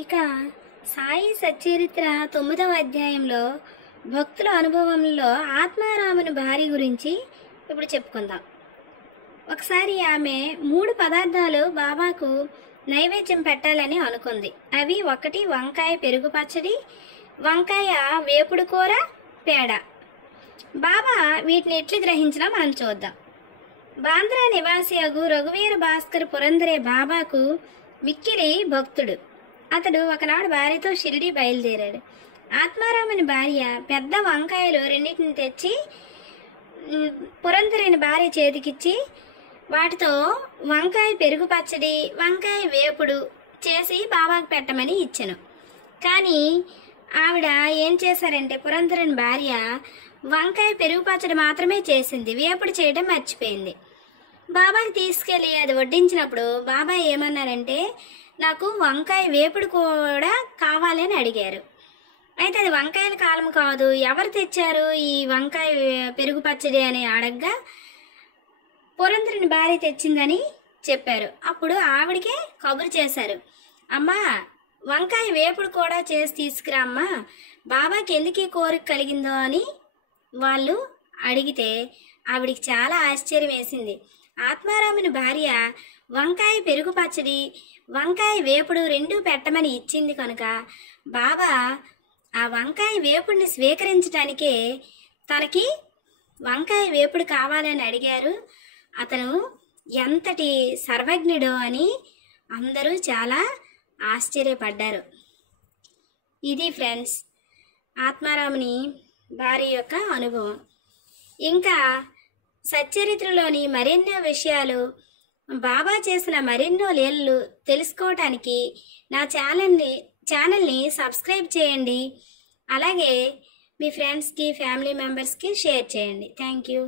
ఇక సాయి సచ్చరిత్ర 9వ అధ్యాయంలో భక్తుల అనుభవంలో ఆత్మారాముని భార్య గురించి ఇప్పుడు చెప్పుకుందాం. ఒకసారి ఆమె 3 పదార్థాలు బాబాకు నైవేద్యం పెట్టాలని అనుకుంది. అవి 1 వంకాయ పెరుగు పచ్చడి, వంకాయ వేపుడు కూర, పేడ. బాబా వీటిని ఎట్లు గ్రహించినా మనం చూద్దాం. బాంద్రా నివాసి అగు రఘువీర భాస్కర్ పురందరే బాబాకు మిక్కిలి భక్తుడు. అతడు ఒకనాడు భార్యతో షిరిడి బయలుదేరాడు. ఆత్మారాముని భార్య పెద్ద వంకాయలు 2 తెచ్చి పురందరేని భార్య చేతికిచ్చి వాటితో వంకాయ పెరుగు పచ్చడి, వంకాయ వేపుడు చేసి బాబాకు పెట్టమని ఇచ్చాను. కానీ ఆవిడ ఏం చేశారంటే పురందరేని భార్య వంకాయ పెరుగు పచ్చడి మాత్రమే చేసింది, వేపుడు చేయడం మర్చిపోయింది. బాబాకి తీసుకెళ్ళి అది వడ్డించినప్పుడు బాబా ఏమన్నారంటే, నాకు వంకాయ వేపుడు కూడా కావాలని అడిగారు. అయితే అది వంకాయల కాలం కాదు, ఎవరు తెచ్చారు ఈ వంకాయ పెరుగు పచ్చడి అని అడగ్గా పురందరుని భార్య తెచ్చిందని చెప్పారు. అప్పుడు ఆవిడకే కబురు చేశారు, అమ్మా వంకాయ వేపుడు కూడా చేసి తీసుకురా అమ్మా, బాబాకి ఎందుకు ఈ కోరిక కలిగిందో అని వాళ్ళు అడిగితే ఆవిడికి చాలా ఆశ్చర్యం వేసింది. ఆత్మారాముని భార్య వంకాయ పెరుగు పచ్చడి, వంకాయ వేపుడు 2 పెట్టమని ఇచ్చింది కనుక బాబా ఆ వంకాయ వేపుడిని స్వీకరించడానికే తనకి వంకాయ వేపుడు కావాలని అడిగారు. అతను ఎంతటి సర్వజ్ఞుడో అని అందరూ చాలా ఆశ్చర్యపడ్డారు. ఇది ఫ్రెండ్స్ ఆత్మారాముని భార్య యొక్క అనుభవం. ఇంకా సచ్చరిత్రలోని మరెన్నో విషయాలు, బాబా చేసిన మరెన్నో లీలలు తెలుసుకోవటానికి నా ఛానల్ని సబ్స్క్రైబ్ చేయండి. అలాగే మీ ఫ్రెండ్స్కి, ఫ్యామిలీ మెంబర్స్కి షేర్ చేయండి. Thank you.